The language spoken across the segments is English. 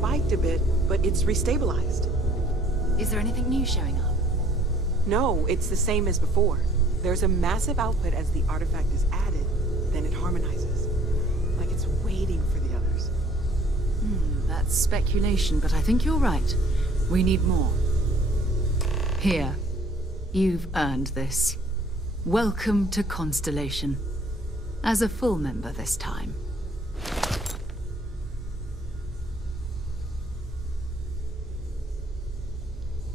spiked a bit, but it's restabilized. Is there anything new showing up? No, it's the same as before. There's a massive output as the artifact is added, then it harmonizes. Like it's waiting for the others. That's speculation, but I think you're right. We need more. Here. You've earned this. Welcome to Constellation. As a full member this time.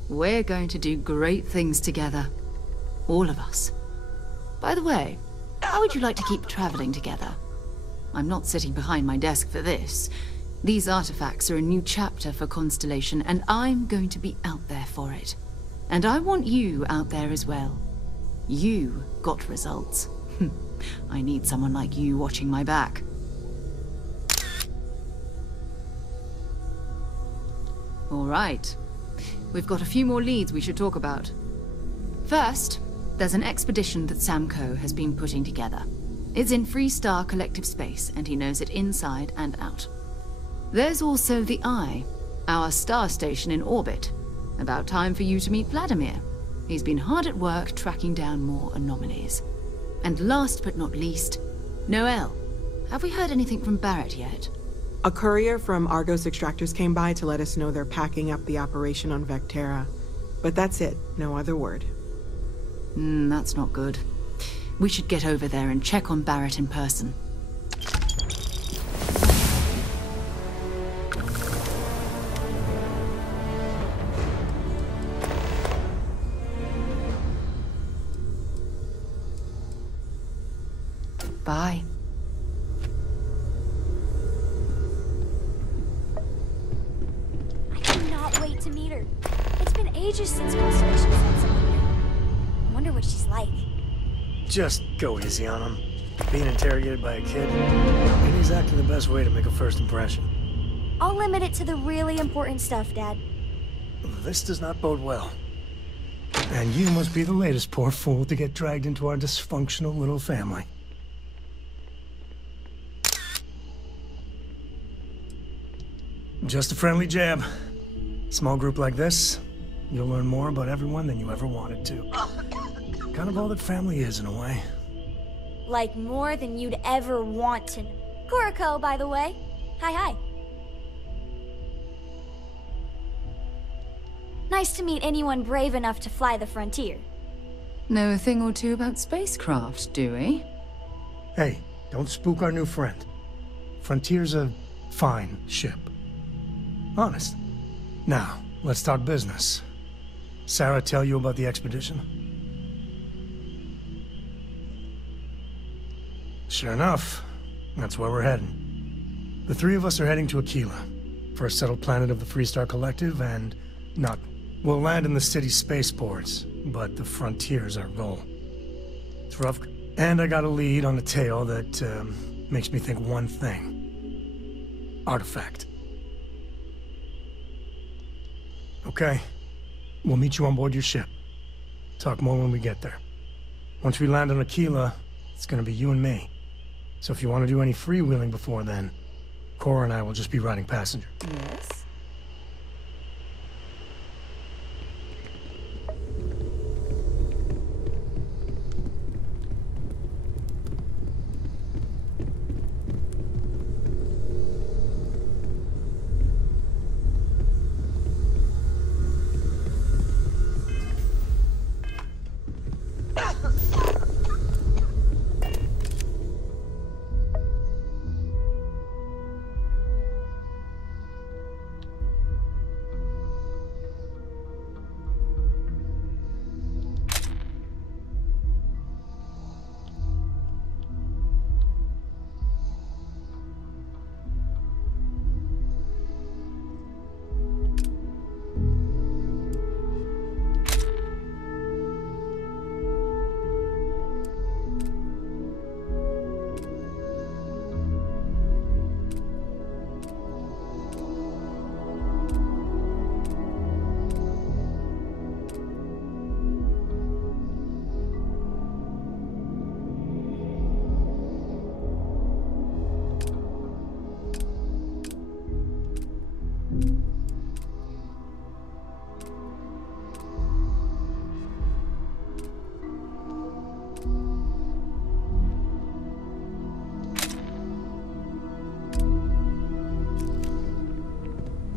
We're going to do great things together. All of us. By the way, how would you like to keep traveling together? I'm not sitting behind my desk for this. These artifacts are a new chapter for Constellation, and I'm going to be out there for it. And I want you out there as well. You got results. I need someone like you watching my back. All right. We've got a few more leads we should talk about. First, there's an expedition that Samco has been putting together. It's in Freestar Collective Space, and he knows it inside and out. There's also the Eye, our star station in orbit. About time for you to meet Vladimir. He's been hard at work tracking down more anomalies. And last but not least, Noel. Have we heard anything from Barrett yet? A courier from Argos Extractors came by to let us know they're packing up the operation on Vectera. But that's it, no other word. That's not good. We should get over there and check on Barrett in person. Bye. I cannot wait to meet her. It's been ages since Constellation sent someone here. I wonder what she's like. Just go easy on him. Being interrogated by a kid ain't exactly the best way to make a first impression. I'll limit it to the really important stuff, Dad. This does not bode well. And you must be the latest poor fool to get dragged into our dysfunctional little family. Just a friendly jab. Small group like this, you'll learn more about everyone than you ever wanted to. Kind of all that family is, in a way. Like more than you'd ever want to know. Kuriko, by the way. Hi. Nice to meet anyone brave enough to fly the frontier. Know a thing or two about spacecraft, do we? Hey, don't spook our new friend. Frontier's a fine ship. Honest. Now, let's talk business. Sarah tell you about the expedition? Sure enough, that's where we're heading. The three of us are heading to Aquila, first settled planet of the Freestar Collective, and not. We'll land in the city's spaceports, but the frontier's our goal. It's rough, and I got a lead on a tale that makes me think one thing. Artifact. Okay. We'll meet you on board your ship. Talk more when we get there. Once we land on Aquila, it's gonna be you and me. So if you want to do any freewheeling before then, Cora and I will just be riding passenger. Yes.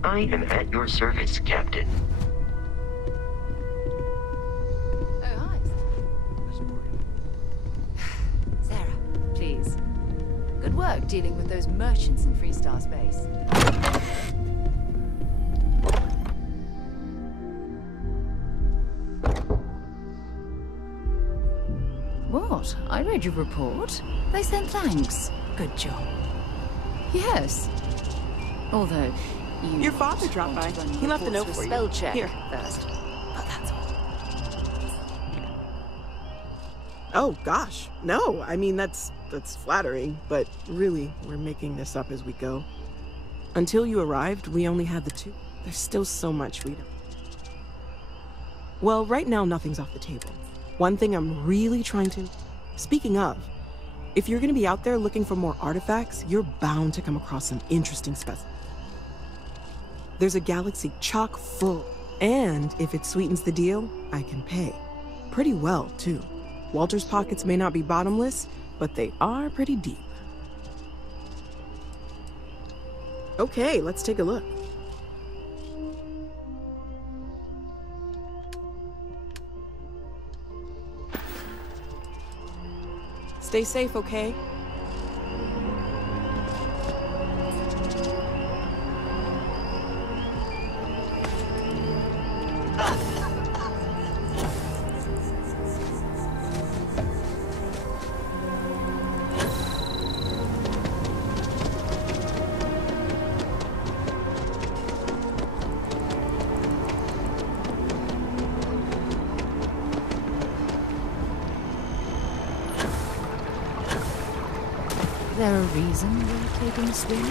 I am at your service, Captain. Oh, hi. Sarah, please. Good work dealing with those merchants in Freestar space. What? I read your report. They sent thanks. Good job. Yes. Although, Your father dropped by. He left a note for you. Spell check Here. first. But that's all. Oh, gosh. No, I mean, that's flattering, but really, we're making this up as we go. Until you arrived, we only had the two. There's still so much we don't. Well, right now, nothing's off the table. One thing I'm really trying to... Speaking of, if you're gonna be out there looking for more artifacts, you're bound to come across some interesting specimens. There's a galaxy chock full, and if it sweetens the deal, I can pay. Pretty well, too. Walter's pockets may not be bottomless, but they are pretty deep. Okay, let's take a look. Stay safe, okay? Is there a reason we're taking a swim?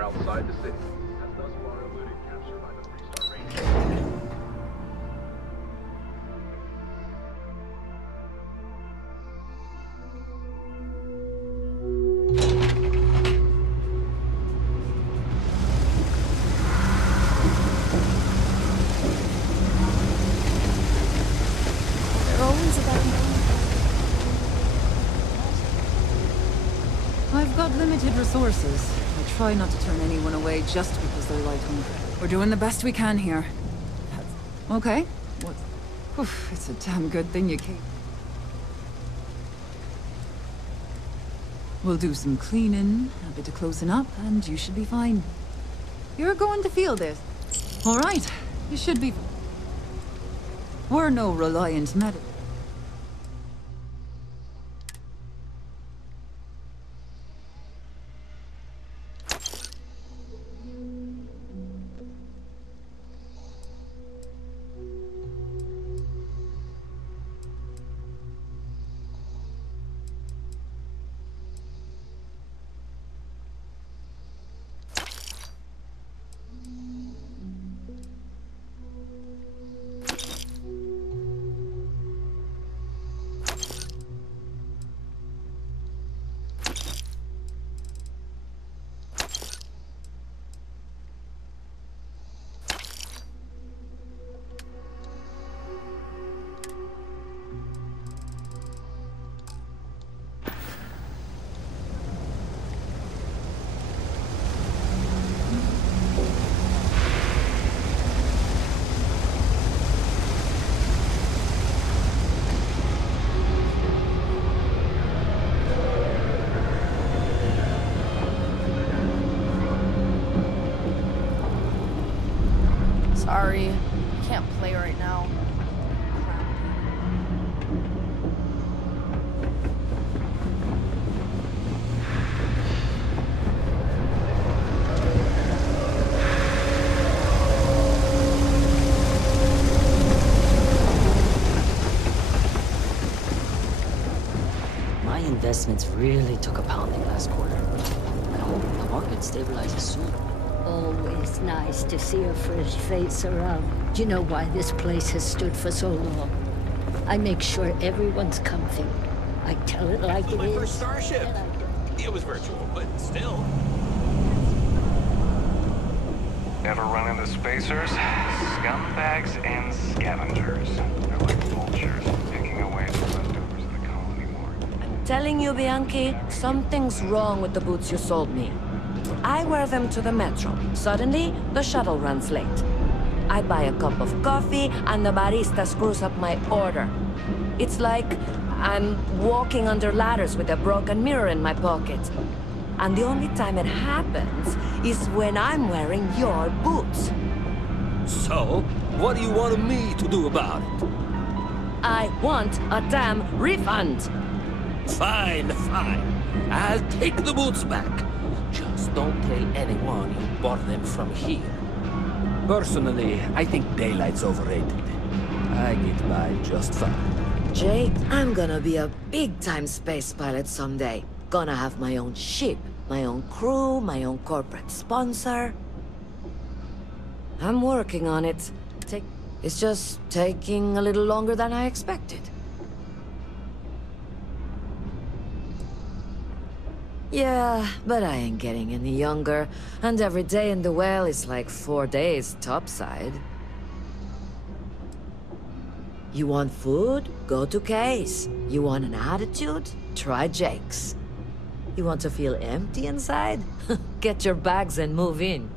outside the city, has thus far eluded capture by the Freestar Rangers. They're always about me. I've got limited resources. I try not to turn anyone away just because they're light hungry. We're doing the best we can here. Okay. What? Oof, it's a damn good thing you came. We'll do some cleaning, a bit of closing up, and you should be fine. You're going to feel this. All right. You should be. We're no reliant medic. Sorry, I can't play right now. My investments really took a pounding last quarter. I hope the market stabilizes soon. Always nice to see a fresh face around. Do you know why this place has stood for so long? I make sure everyone's comfy. I tell it like it My first is. starship. and I don't. It was virtual, but still. Ever run into spacers? Scumbags and scavengers. They're like vultures, picking away at the leftovers of the colony war. I'm telling you, Bianchi, something's wrong with the boots you sold me. I wear them to the metro. Suddenly, the shuttle runs late. I buy a cup of coffee, and the barista screws up my order. It's like I'm walking under ladders with a broken mirror in my pocket. And the only time it happens is when I'm wearing your boots. So, what do you want me to do about it? I want a damn refund. Fine, fine. I'll take the boots back. Just don't tell anyone you bought them from here. Personally, I think daylight's overrated. I get by just fine. Jay, I'm gonna be a big-time space pilot someday. Gonna have my own ship, my own crew, my own corporate sponsor. I'm working on it. It's just taking a little longer than I expected. Yeah, but I ain't getting any younger, and every day in the well is like 4 days topside. You want food? Go to Case. You want an attitude? Try Jake's. You want to feel empty inside? Get your bags and move in.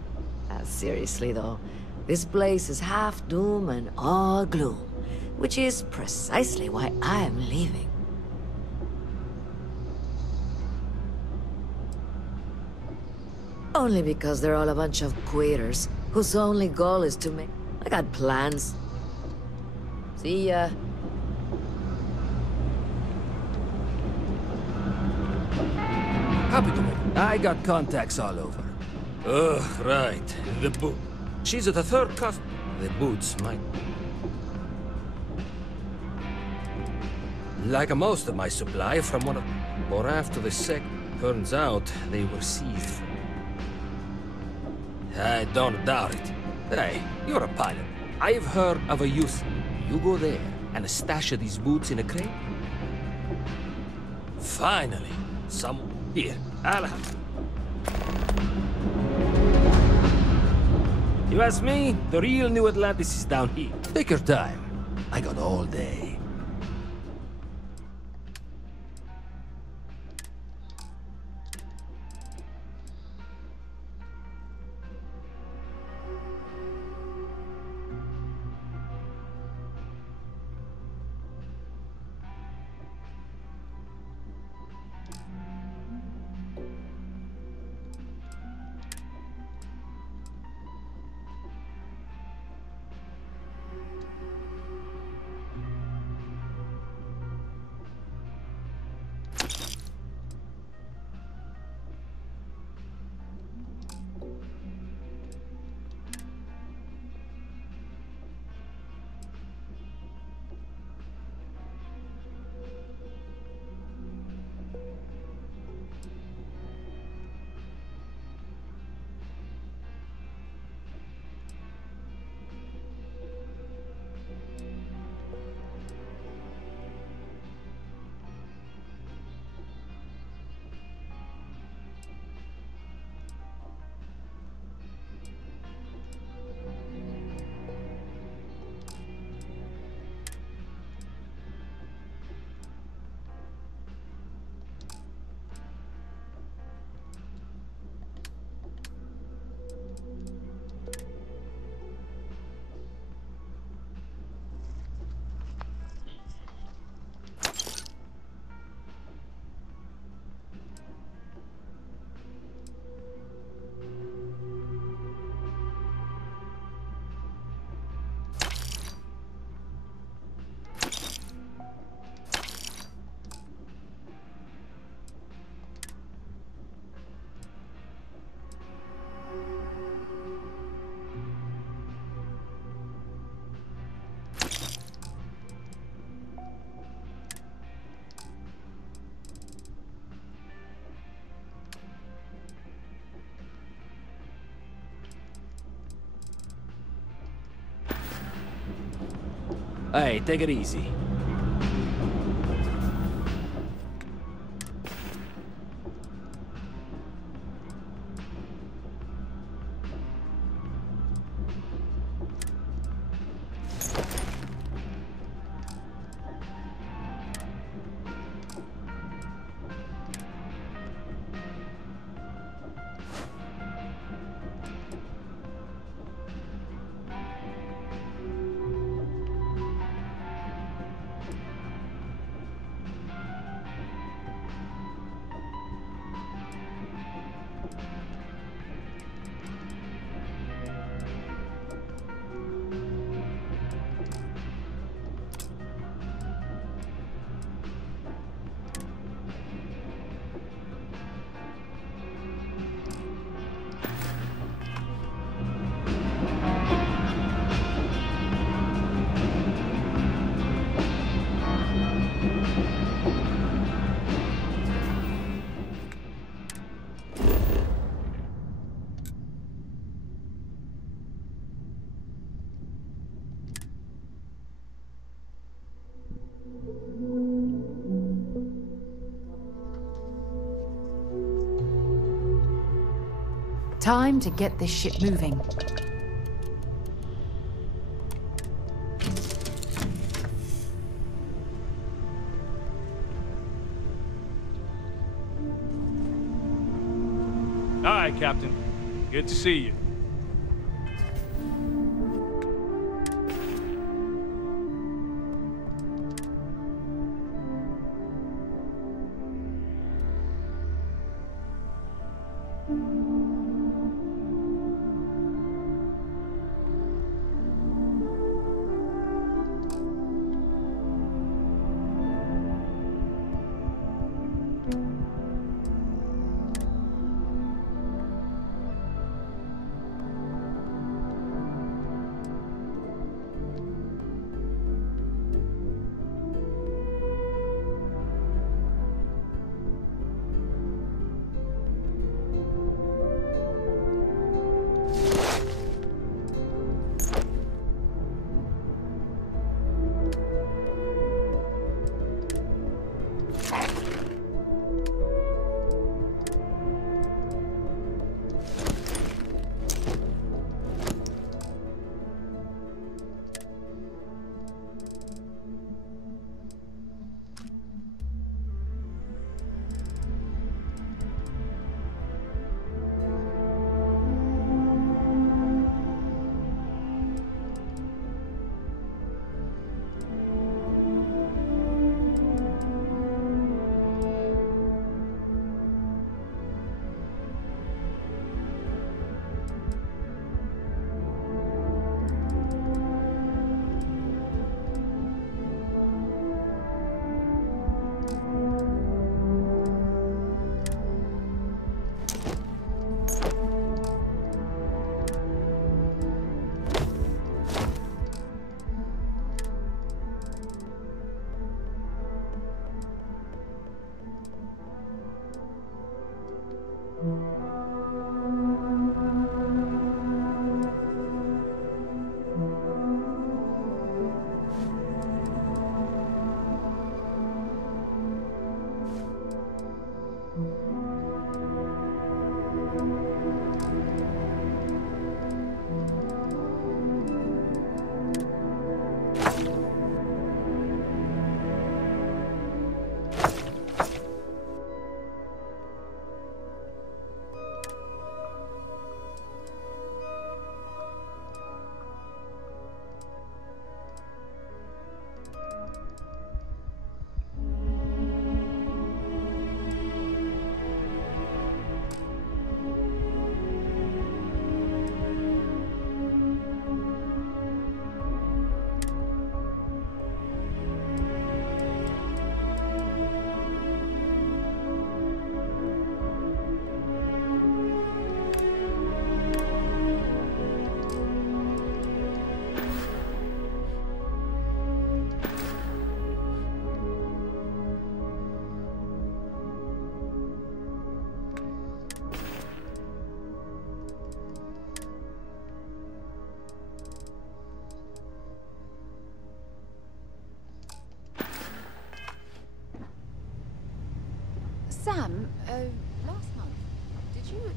Seriously though, this place is half doom and all gloom, which is precisely why I am leaving. Only because they're all a bunch of quitters, whose only goal is to make... I got plans. See ya. Happy to make it. I got contacts all over. Ugh, right. The boot. She's at the third cost. The boots might... Like most of my supply from one of... Or after the sec... Turns out they were seized. I don't doubt it. Hey, you're a pilot. I've heard of a use. You go there and stash these boots in a crate? Finally, some... Here, I'll have... You ask me, the real New Atlantis is down here. Take your time. I got all day. Hey, take it easy. Time to get this ship moving. All right, Captain. Good to see you.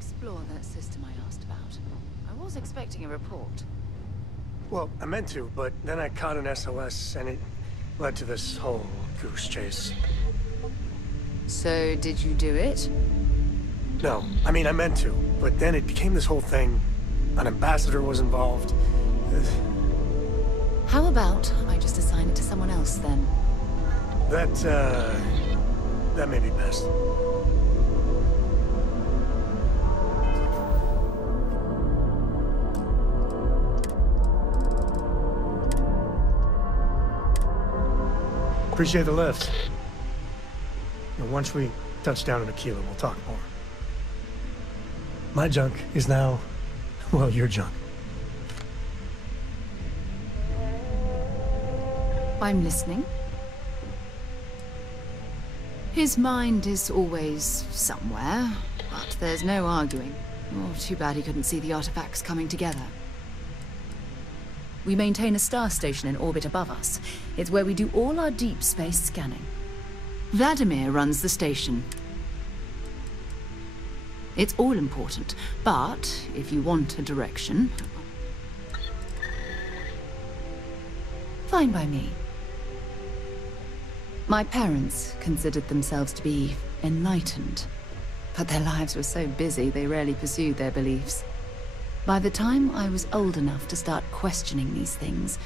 explore that system I asked about? I was expecting a report. Well, I meant to, but then I caught an SOS, and it led to this whole goose chase. So, did you do it? No, I mean, I meant to, but then it became this whole thing. An ambassador was involved. How about I just assign it to someone else, then? That may be best. Appreciate the lift. And once we touch down in Aquila, we'll talk more. My junk is now, well, your junk. I'm listening. His mind is always somewhere, but there's no arguing. Oh, too bad he couldn't see the artifacts coming together. We maintain a star station in orbit above us. It's where we do all our deep space scanning. Vladimir runs the station. It's all important, but if you want a direction... Fine by me. My parents considered themselves to be enlightened, but their lives were so busy they rarely pursued their beliefs. By the time I was old enough to start questioning these things,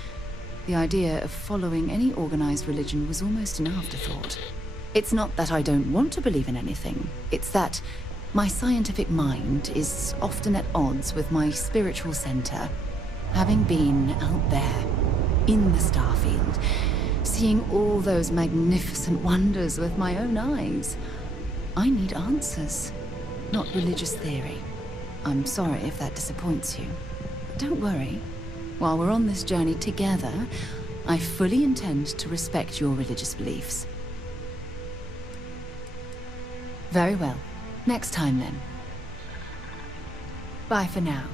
the idea of following any organized religion was almost an afterthought. It's not that I don't want to believe in anything, it's that my scientific mind is often at odds with my spiritual center, having been out there, in the Starfield, seeing all those magnificent wonders with my own eyes. I need answers, not religious theory. I'm sorry if that disappoints you. But don't worry. While we're on this journey together, I fully intend to respect your religious beliefs. Very well. Next time, then. Bye for now.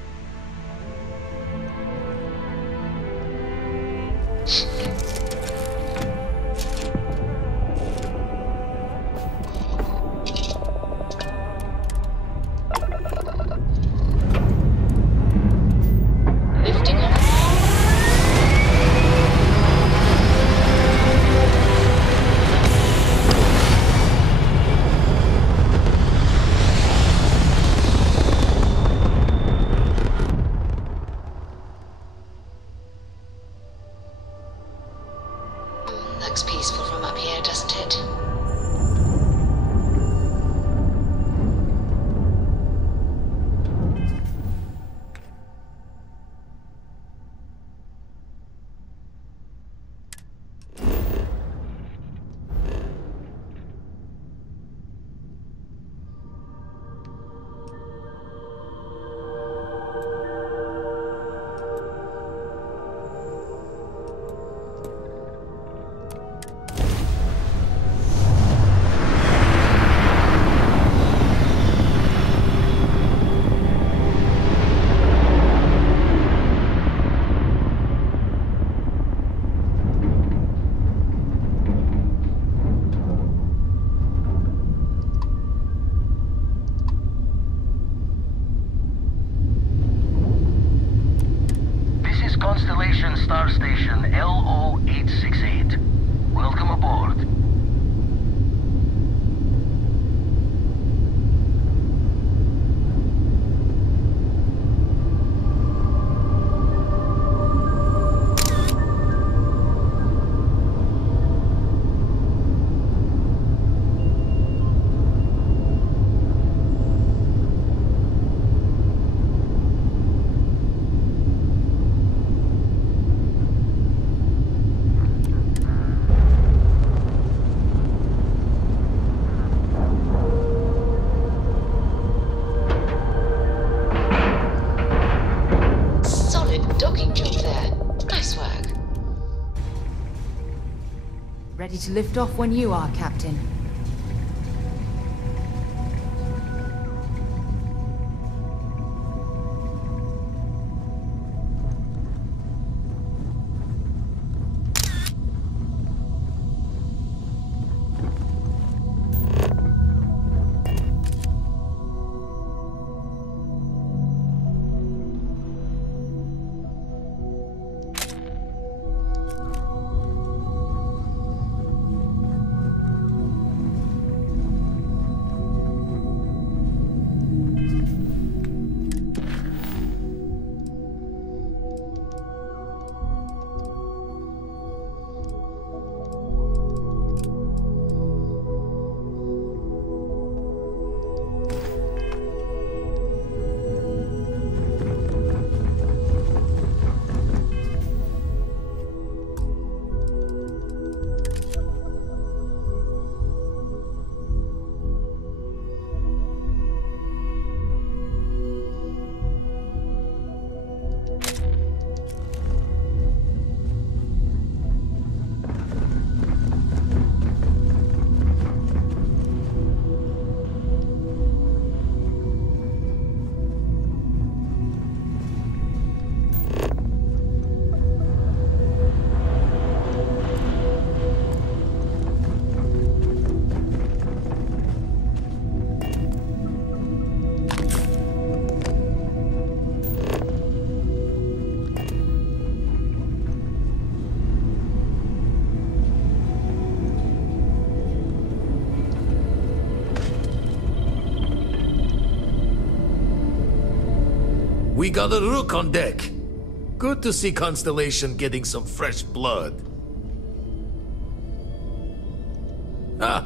Looks peaceful from up here, doesn't it? Constellation Star Station LO868. Welcome aboard. Ready to lift off when you are, Captain. We got a rook on deck. Good to see Constellation getting some fresh blood. Ah,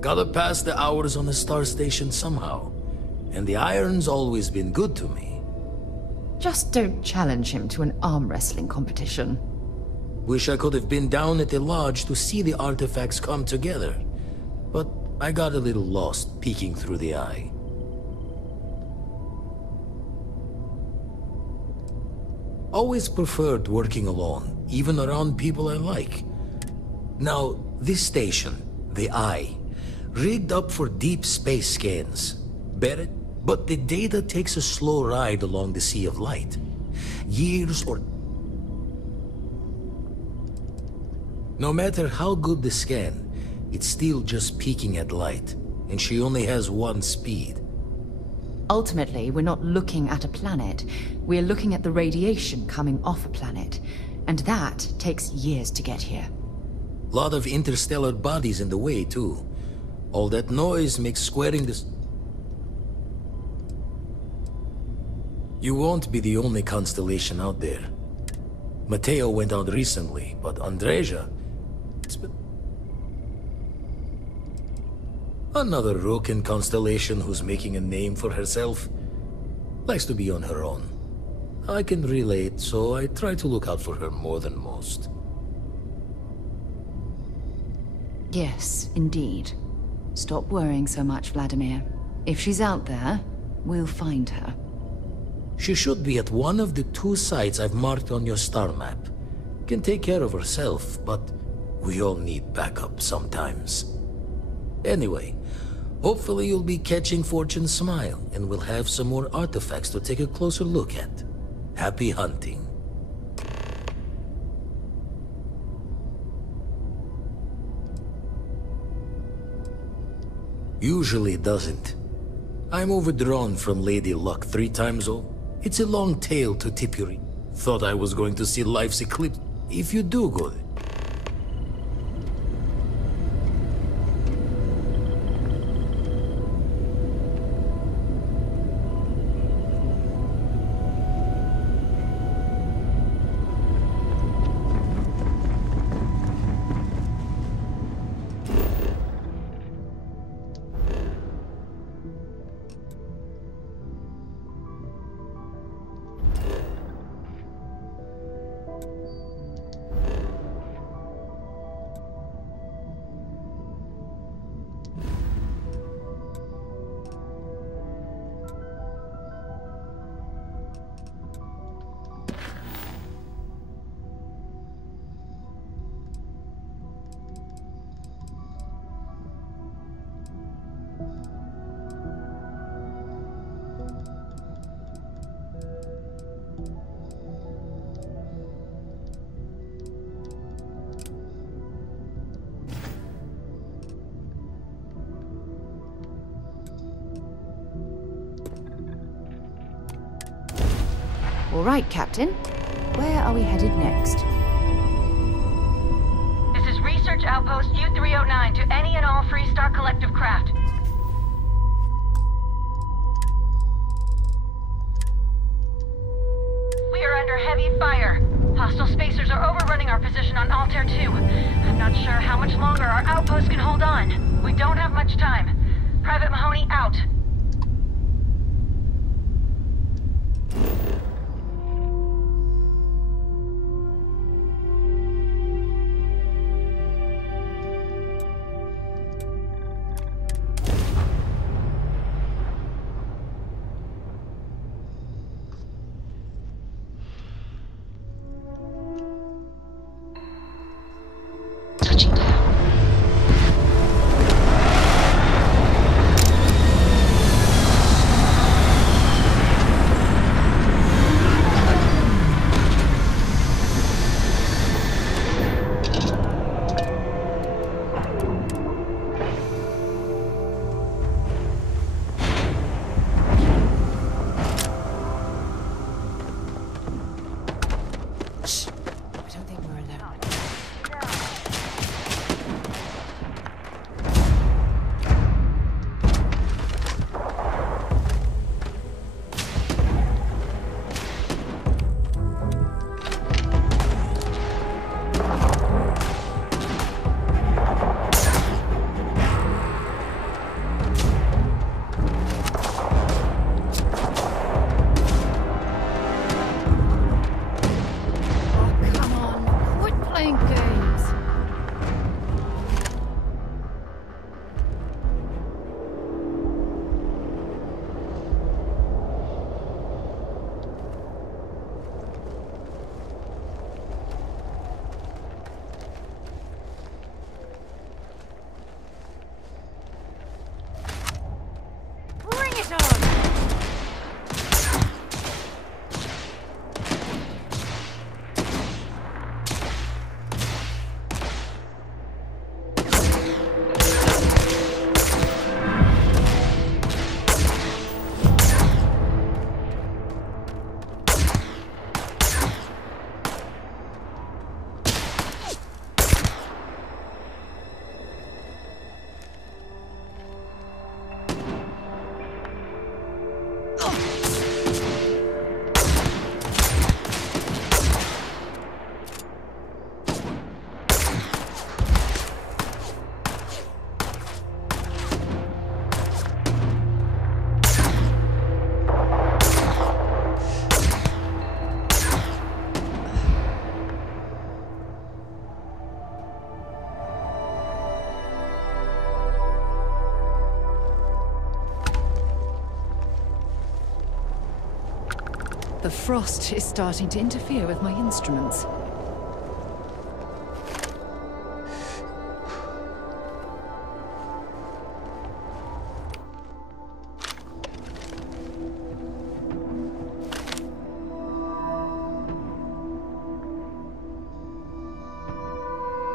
gotta pass the hours on the Star Station somehow. And the iron's always been good to me. Just don't challenge him to an arm wrestling competition. Wish I could have been down at the lodge to see the artifacts come together. But I got a little lost peeking through the eye. Always preferred working alone, even around people I like. Now, this station, the Eye, rigged up for deep space scans. Bet it? But the data takes a slow ride along the Sea of Light. Years or... No matter how good the scan, it's still just peeking at light, and she only has one speed. Ultimately, we're not looking at a planet. We're looking at the radiation coming off a planet. And that takes years to get here. Lot of interstellar bodies in the way, too. All that noise makes squaring this... You won't be the only constellation out there. Mateo went out recently, but Andreja... It's been... Another Roken constellation who's making a name for herself. Likes to be on her own. I can relate, so I try to look out for her more than most. Yes, indeed. Stop worrying so much, Vladimir. If she's out there, we'll find her. She should be at one of the 2 sites I've marked on your star map. Can take care of herself, but we all need backup sometimes. Anyway, hopefully you'll be catching Fortune's smile, and we'll have some more artifacts to take a closer look at. Happy hunting. Usually doesn't. I'm overdrawn from Lady Luck 3 times over. It's a long tale to Tipuri. Thought I was going to see life's eclipse. If you do go there. All right, Captain. Where are we headed next? This is Research Outpost U-309 to any and all Freestar Collective craft. We are under heavy fire. Hostile spacers are overrunning our position on Altair 2. I'm not sure how much longer our outpost can hold on. We don't have much time. Private Mahoney out. Touching down. Shh. I don't think we're alone. The frost is starting to interfere with my instruments.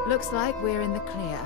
Looks like we're in the clear.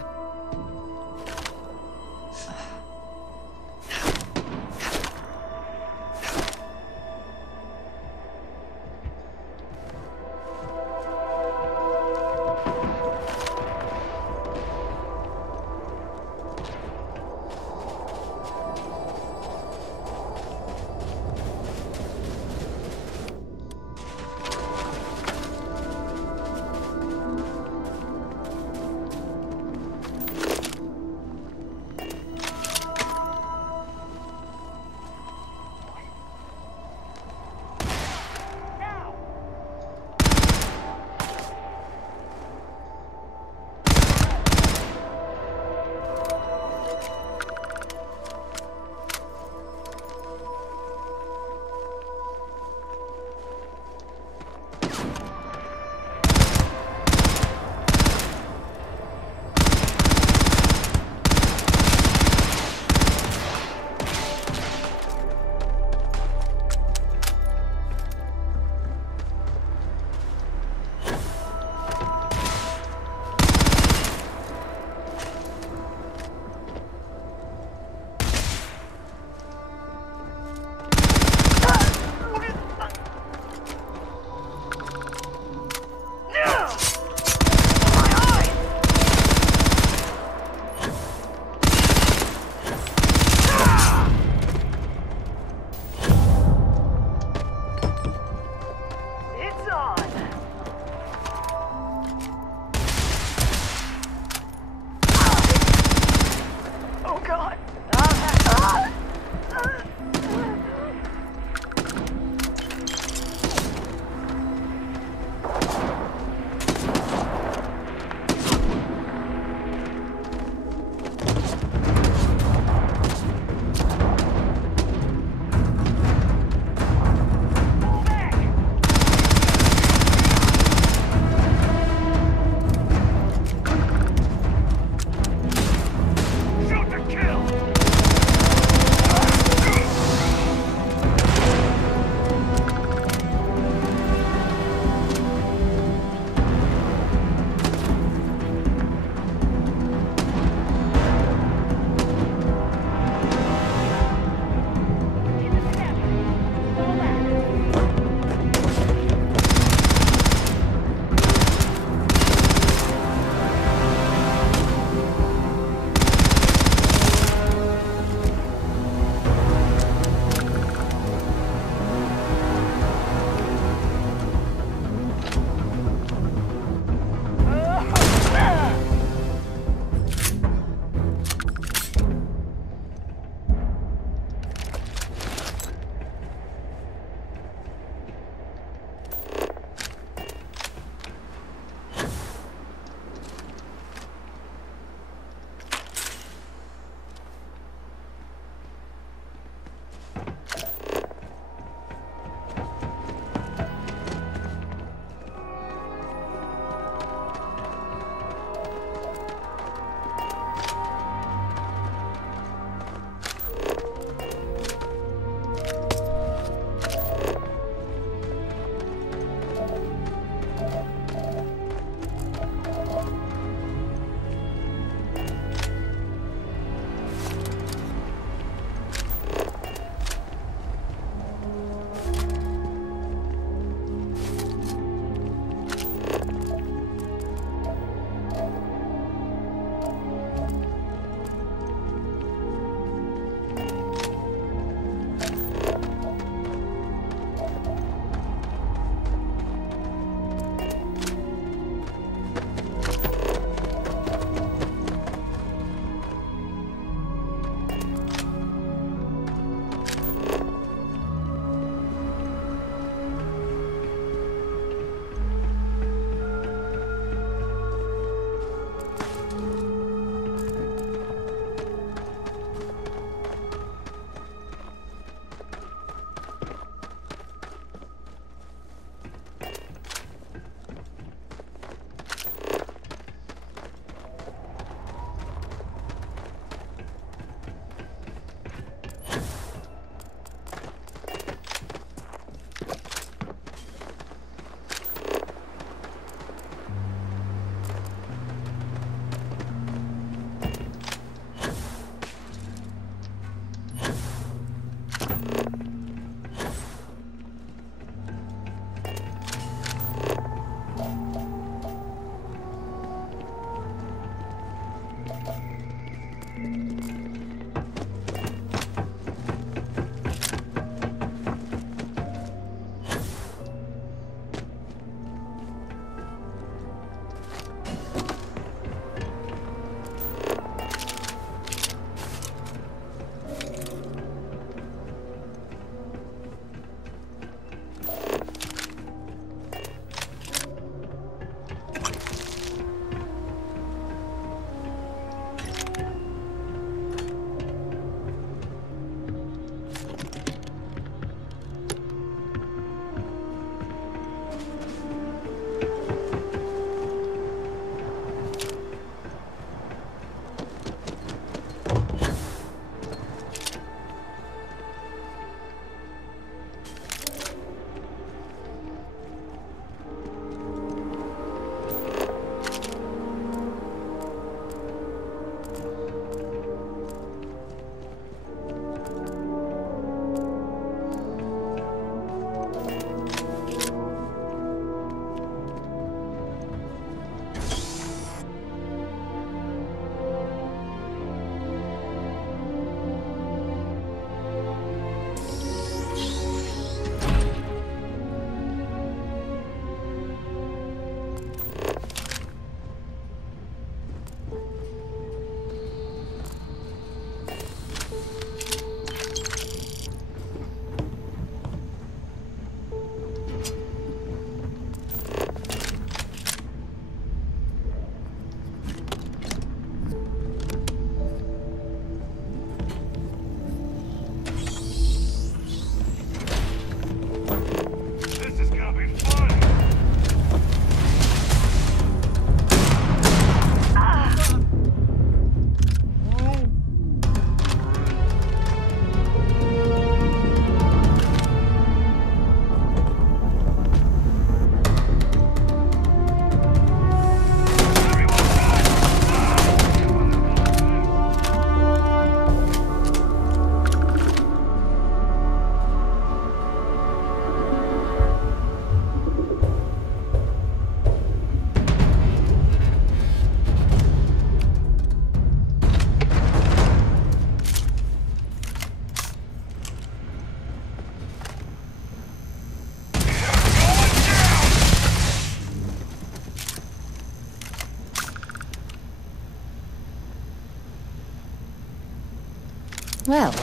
Well,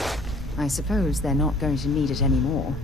I suppose they're not going to need it anymore.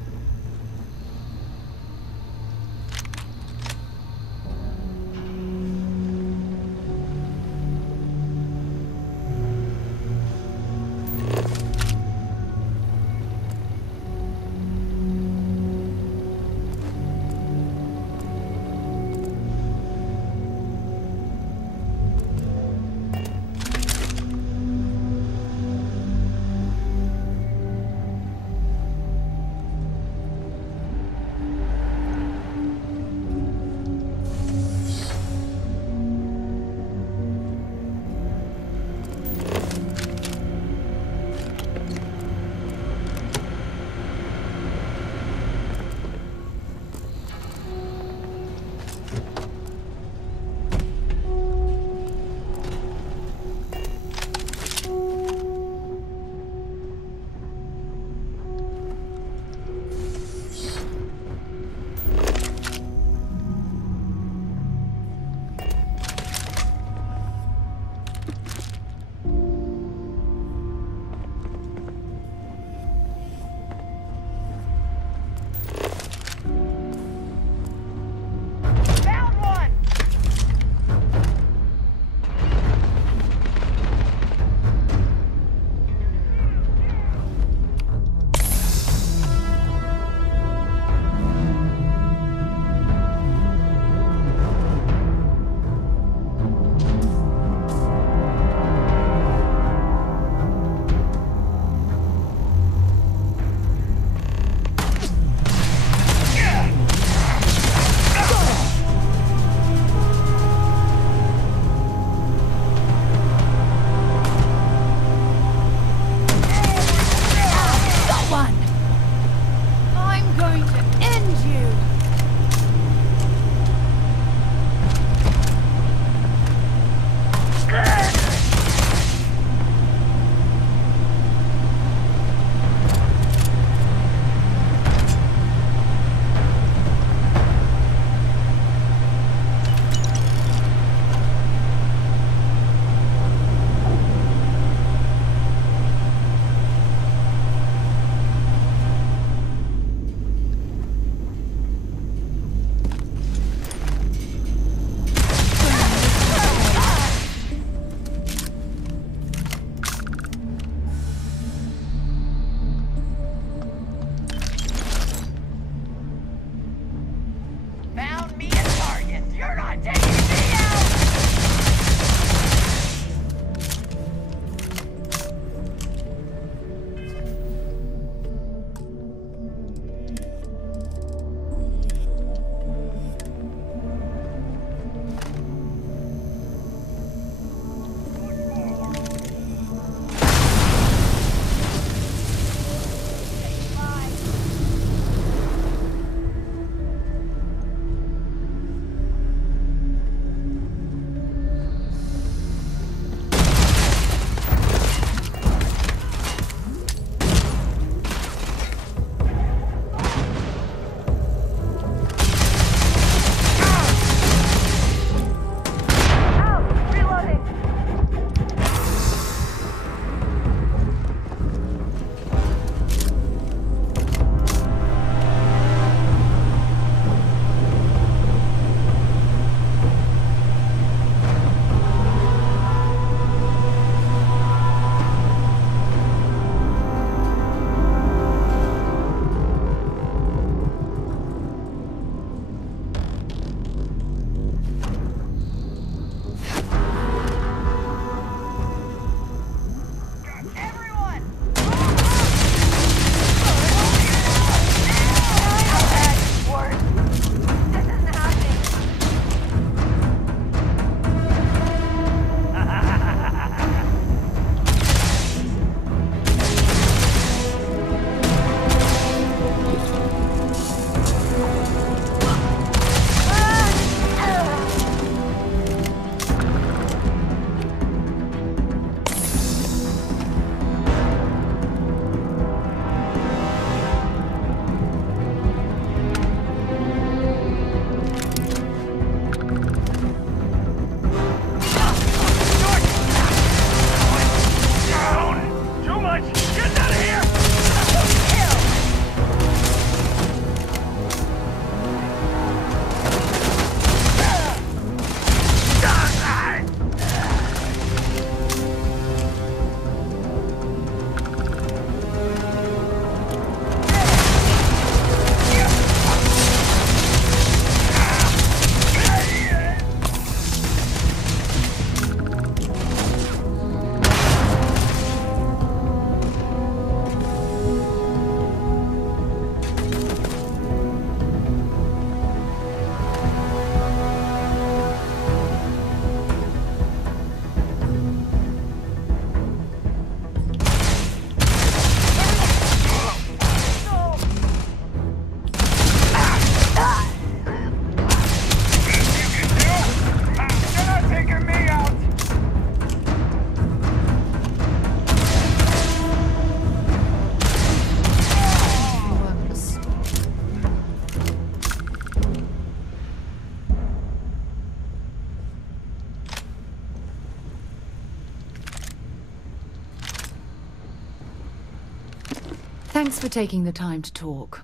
Thanks for taking the time to talk.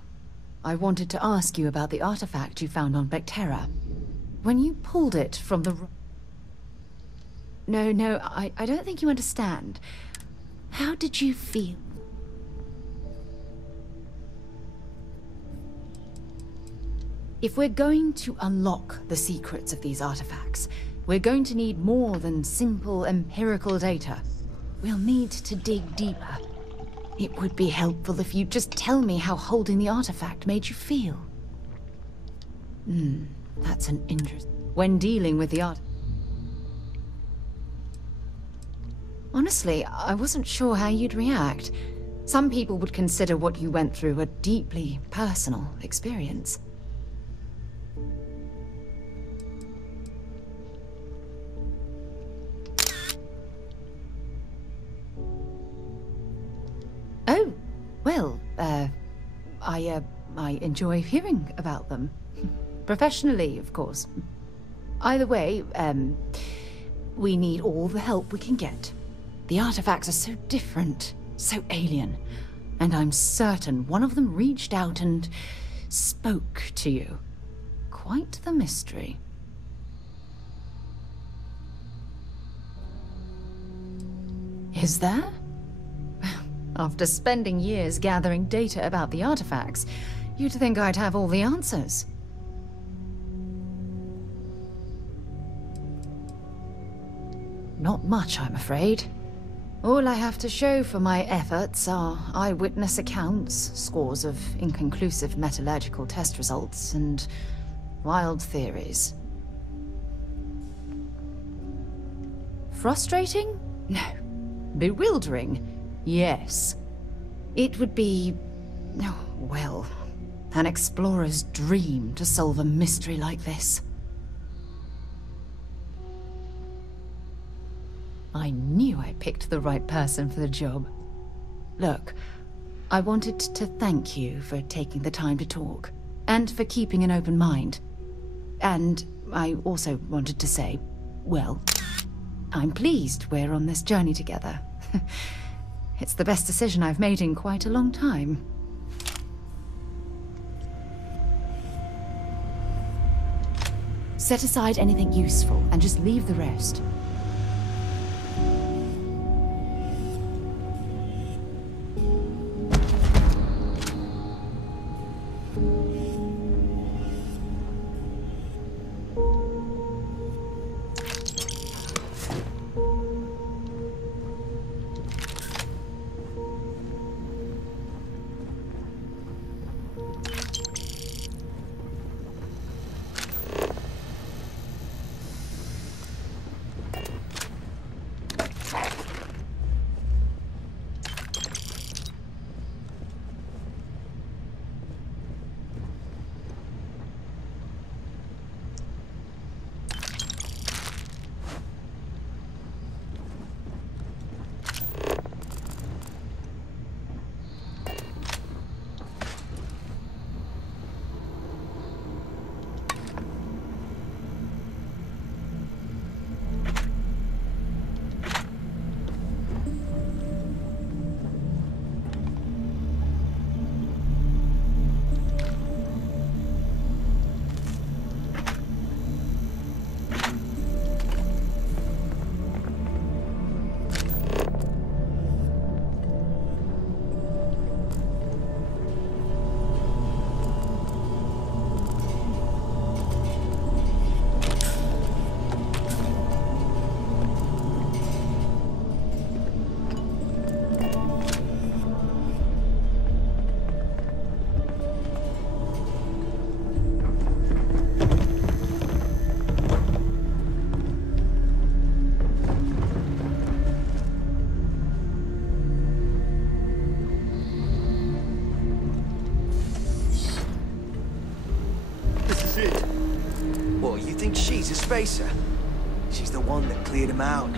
I wanted to ask you about the artifact you found on Vectera. When you pulled it from the... No, I don't think you understand. How did you feel? If we're going to unlock the secrets of these artifacts, we're going to need more than simple empirical data. We'll need to dig deeper. It would be helpful if you'd just tell me how holding the artifact made you feel. That's an interest. When dealing with the art... Honestly, I wasn't sure how you'd react. Some people would consider what you went through a deeply personal experience. Oh, well, I enjoy hearing about them. Professionally, of course. Either way, we need all the help we can get. The artifacts are so different, so alien, and I'm certain one of them reached out and spoke to you. Quite the mystery. Is there? After spending years gathering data about the artifacts, you'd think I'd have all the answers. Not much, I'm afraid. All I have to show for my efforts are eyewitness accounts, scores of inconclusive metallurgical test results, and wild theories. Frustrating? No. Bewildering? Yes. It would be... well, an explorer's dream to solve a mystery like this. I knew I picked the right person for the job. Look, I wanted to thank you for taking the time to talk, and for keeping an open mind. And I also wanted to say, well, I'm pleased we're on this journey together. It's the best decision I've made in quite a long time. Set aside anything useful and just leave the rest. She's a spacer. She's the one that cleared him out.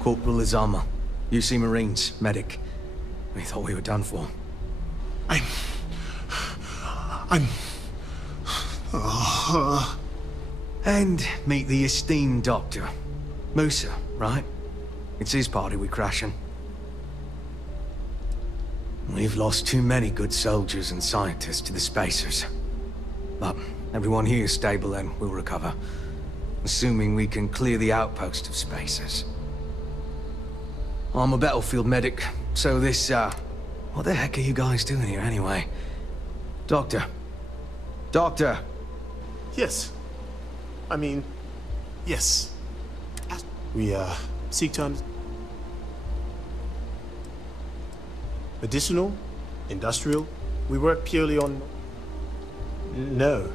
Corporal Izama, UC Marines, medic. We thought we were done for. And meet the esteemed doctor. Musa, right? It's his party we're crashing. We've lost too many good soldiers and scientists to the spacers. But everyone here is stable and will recover. Assuming we can clear the outpost of spacers. I'm a battlefield medic, so this, what the heck are you guys doing here anyway? Doctor. Doctor! Yes. I mean, yes. We, seek to medicinal, industrial. We work purely on... No.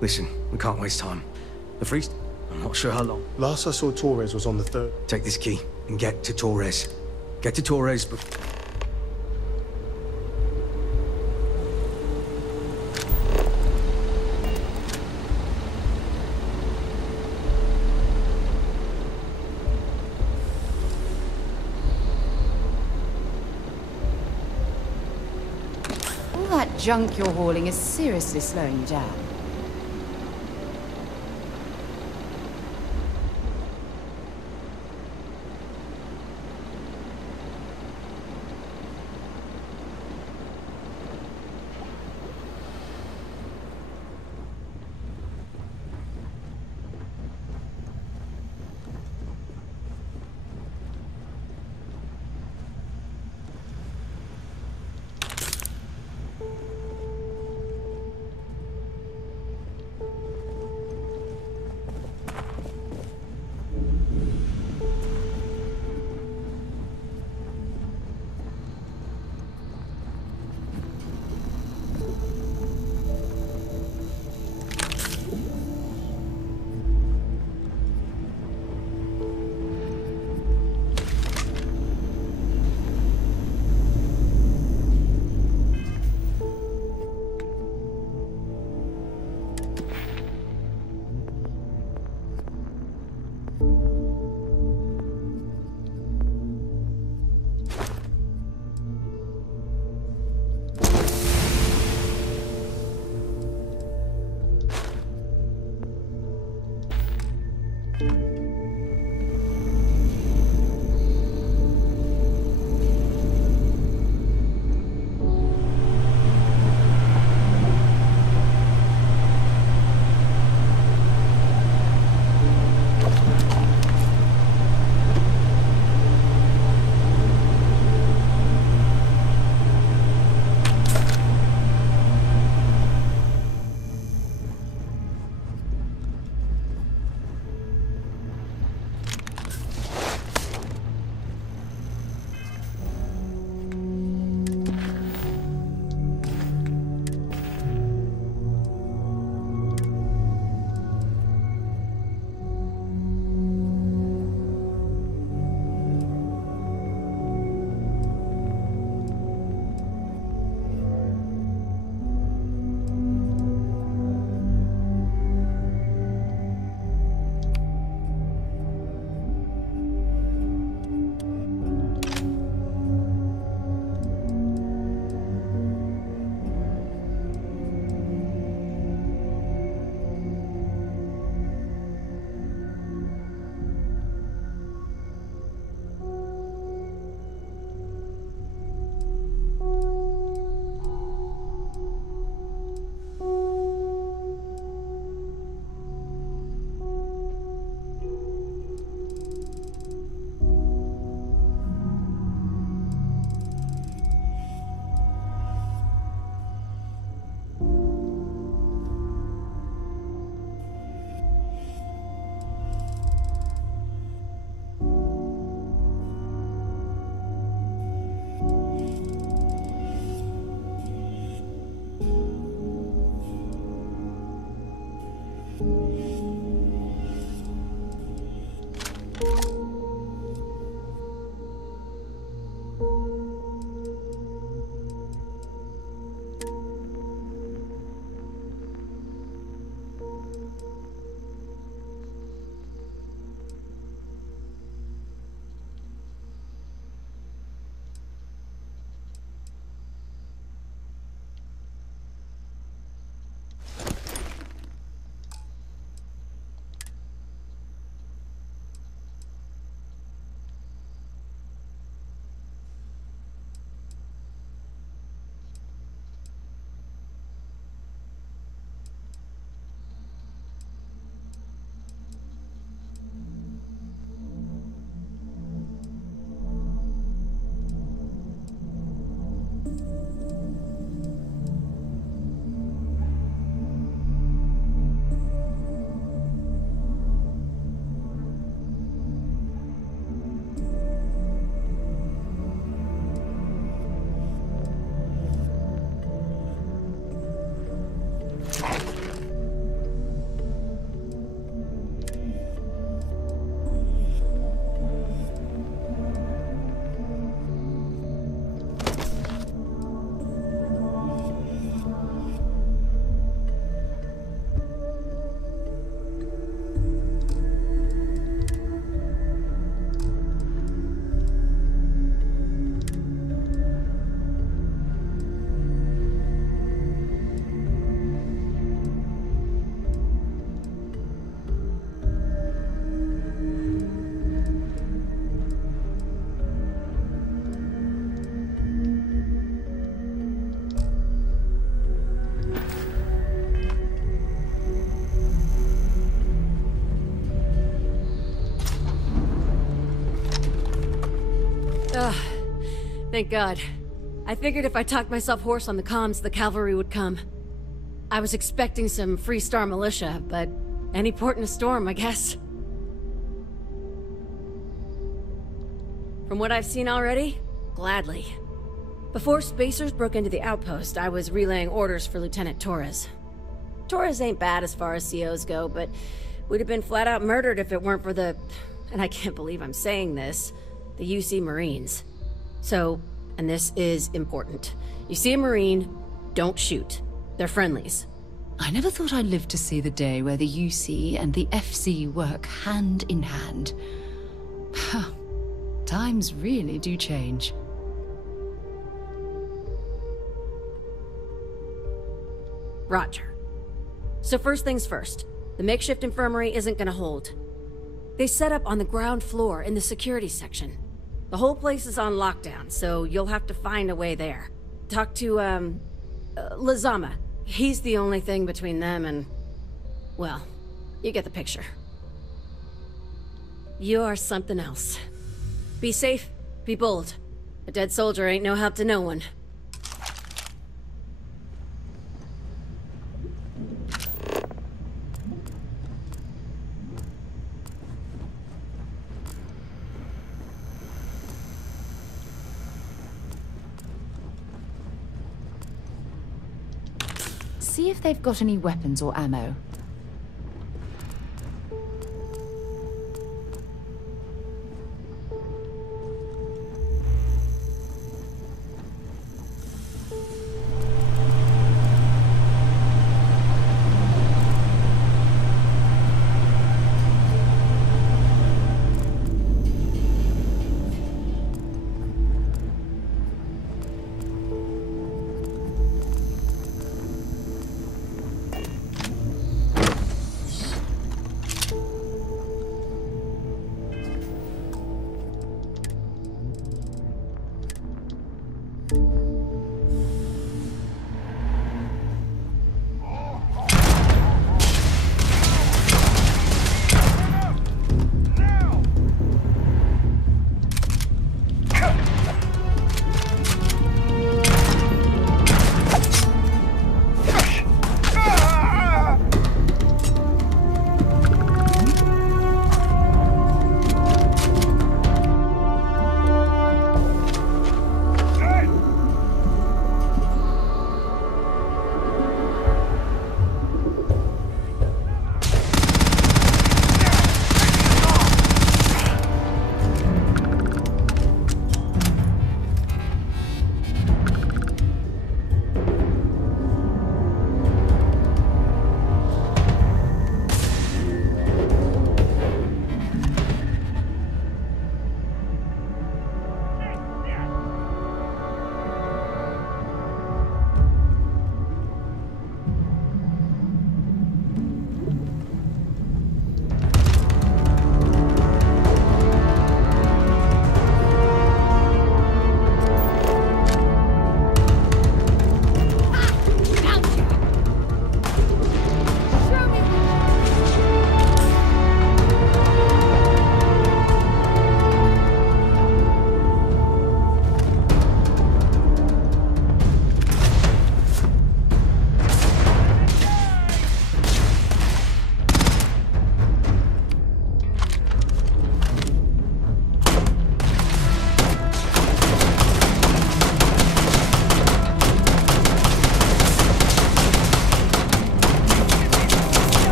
Listen, we can't waste time. The freeze... I'm not sure how long. Last I saw Torres was on the 3rd. Take this key and get to Torres. Get to Torres before... All that junk you're hauling is seriously slowing you down. Thank God. I figured if I talked myself hoarse on the comms, the cavalry would come. I was expecting some Free Star militia, but any port in a storm, I guess. From what I've seen already, gladly. Before Spacers broke into the outpost, I was relaying orders for Lieutenant Torres. Torres ain't bad as far as COs go, but we'd have been flat out murdered if it weren't for the... and I can't believe I'm saying this... the UC Marines. So, and this is important. You see a Marine, don't shoot. They're friendlies. I never thought I'd live to see the day where the UC and the FC work hand in hand. Times really do change. Roger. So first things first, the makeshift infirmary isn't gonna hold. They set up on the ground floor in the security section. The whole place is on lockdown, so you'll have to find a way there. Talk to, Lazama. He's the only thing between them and... well, you get the picture. You are something else. Be safe, be bold. A dead soldier ain't no help to no one. See if they've got any weapons or ammo.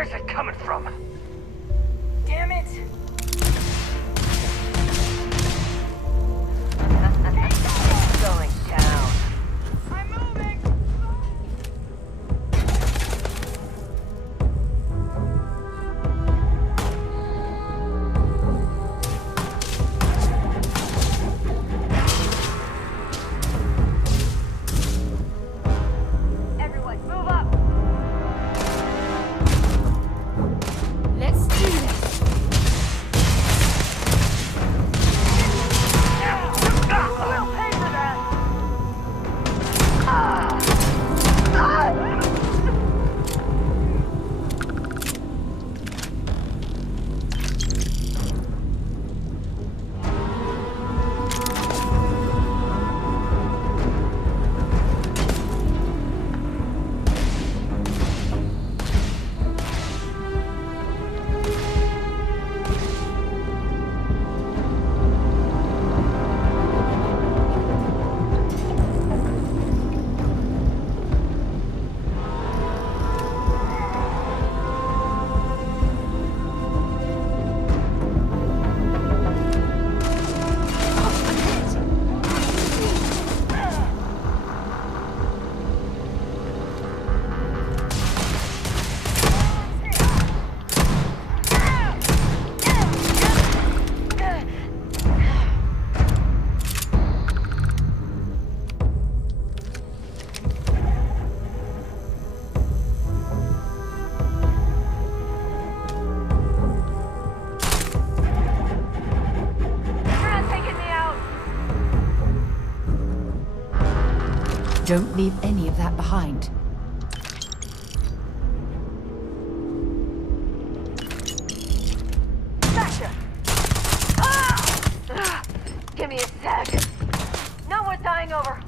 Where's it coming from? Damn it! It's going down. I'm moving! Everyone, move up! Let's do this. We'll pay for that! Don't leave any of that behind. Gotcha! Ah! Give me a sec. Not worth dying over.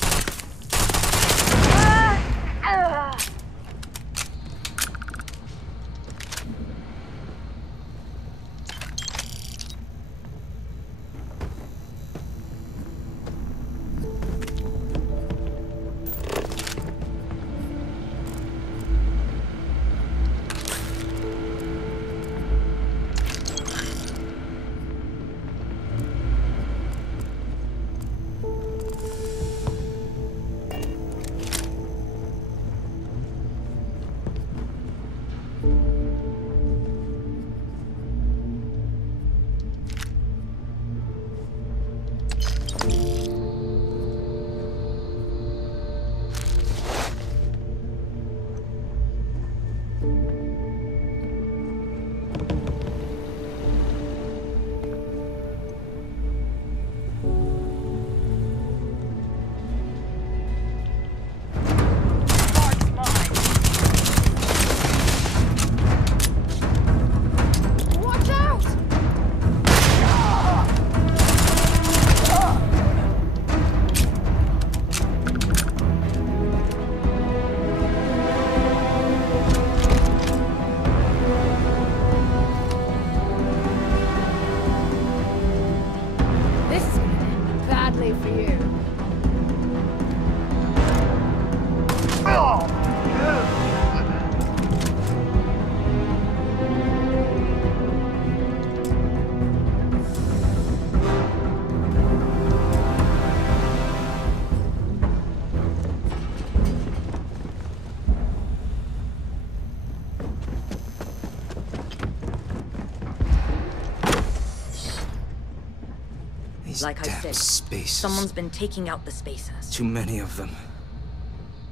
Like I said, spacers. someone's been taking out the spacers. Too many of them.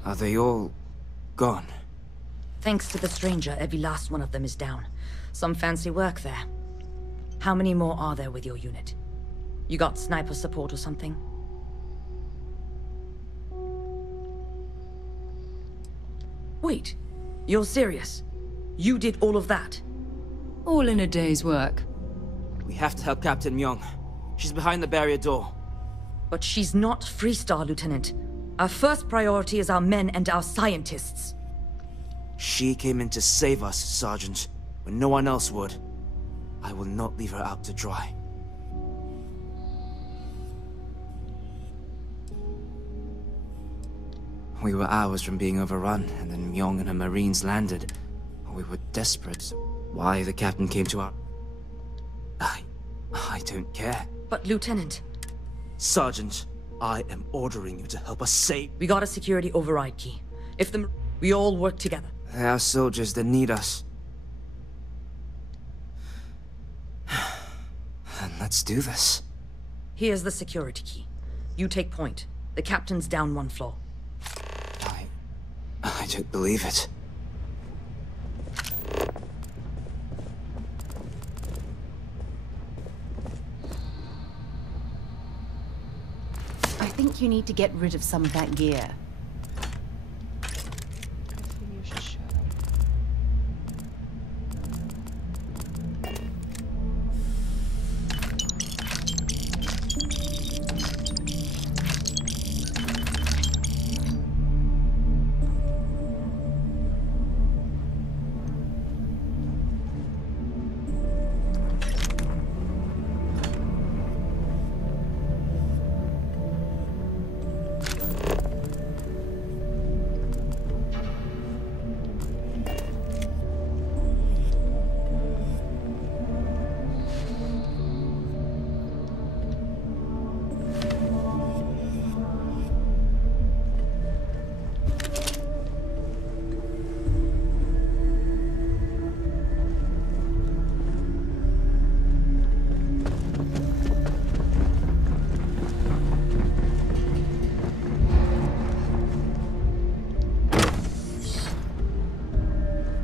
Are they all gone? Thanks to the stranger, every last one of them is down. Some fancy work there. How many more are there with your unit? You got sniper support or something? Wait, you're serious? You did all of that? All in a day's work. We have to help Captain Myung. She's behind the barrier door. But she's not Freestar, Lieutenant. Our first priority is our men and our scientists. She came in to save us, Sergeant, when no one else would. I will not leave her out to dry. We were hours from being overrun, and then Myung and her Marines landed. We were desperate. Why the captain came to our... I don't care. But Lieutenant... Sergeant, I am ordering you to help us save... We got a security override key. If the... We all work together. There are soldiers that need us. And let's do this. Here's the security key. You take point. The captain's down one floor. I don't believe it. I think you need to get rid of some of that gear.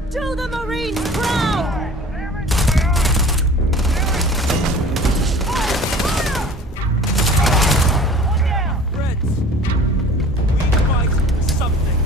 To the Marines proud! Friends, we fight for something.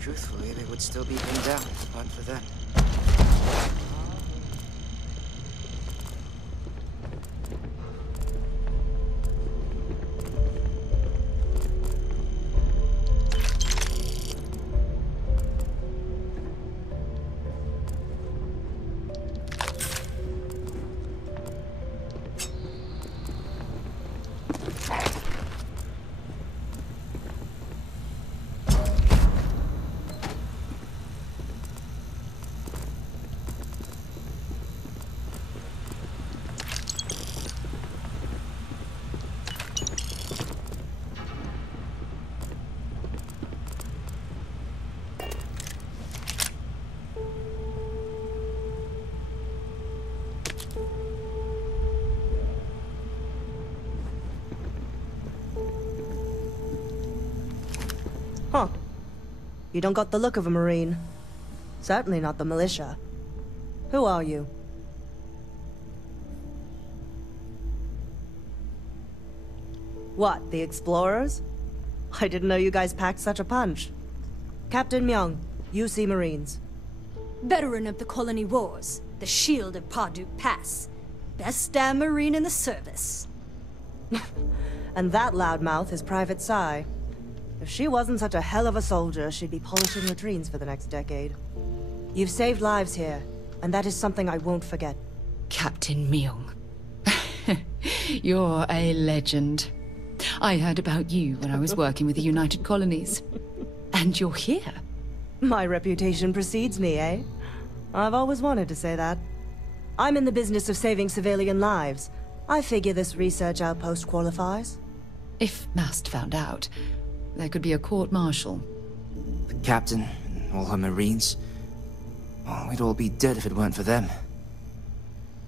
Truthfully, they would still be pinned down if it weren't for them. Huh. You don't got the look of a Marine. Certainly not the militia. Who are you? What, the explorers? I didn't know you guys packed such a punch. Captain Myung, UC Marines. Veteran of the Colony Wars, the Shield of Parduk Pass. Best damn Marine in the service. And that loudmouth is Private Sai. If she wasn't such a hell of a soldier, she'd be polishing latrines for the next decade. You've saved lives here, and that is something I won't forget. Captain Myung. You're a legend. I heard about you when I was working with the United Colonies. And you're here. My reputation precedes me, eh? I've always wanted to say that. I'm in the business of saving civilian lives. I figure this research outpost qualifies. If Mast found out, there could be a court-martial. The captain and all her Marines, Oh, we'd all be dead if it weren't for them.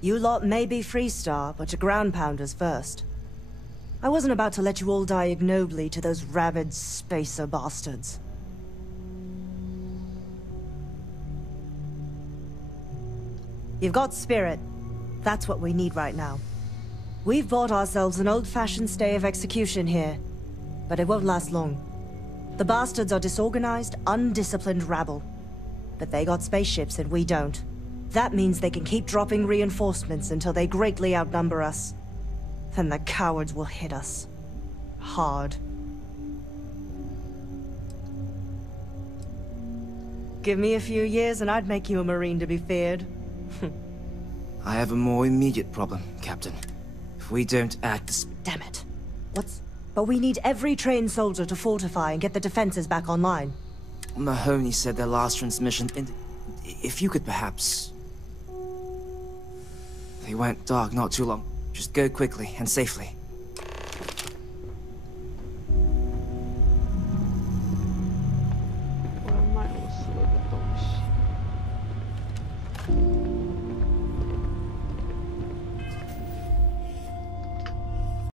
You lot may be Freestar, but you're ground pounders first. I wasn't about to let you all die ignobly to those rabid spacer bastards. You've got spirit. That's what we need right now. We've bought ourselves an old-fashioned stay of execution here, but it won't last long. The bastards are disorganized, undisciplined rabble. But they got spaceships and we don't. That means they can keep dropping reinforcements until they greatly outnumber us. Then the cowards will hit us. Hard. Give me a few years and I'd make you a Marine to be feared. I have a more immediate problem, Captain. If we don't act... Damn it. But we need every trained soldier to fortify and get the defenses back online. Mahoney said their last transmission... If you could perhaps... They went dark not too long. Just go quickly and safely.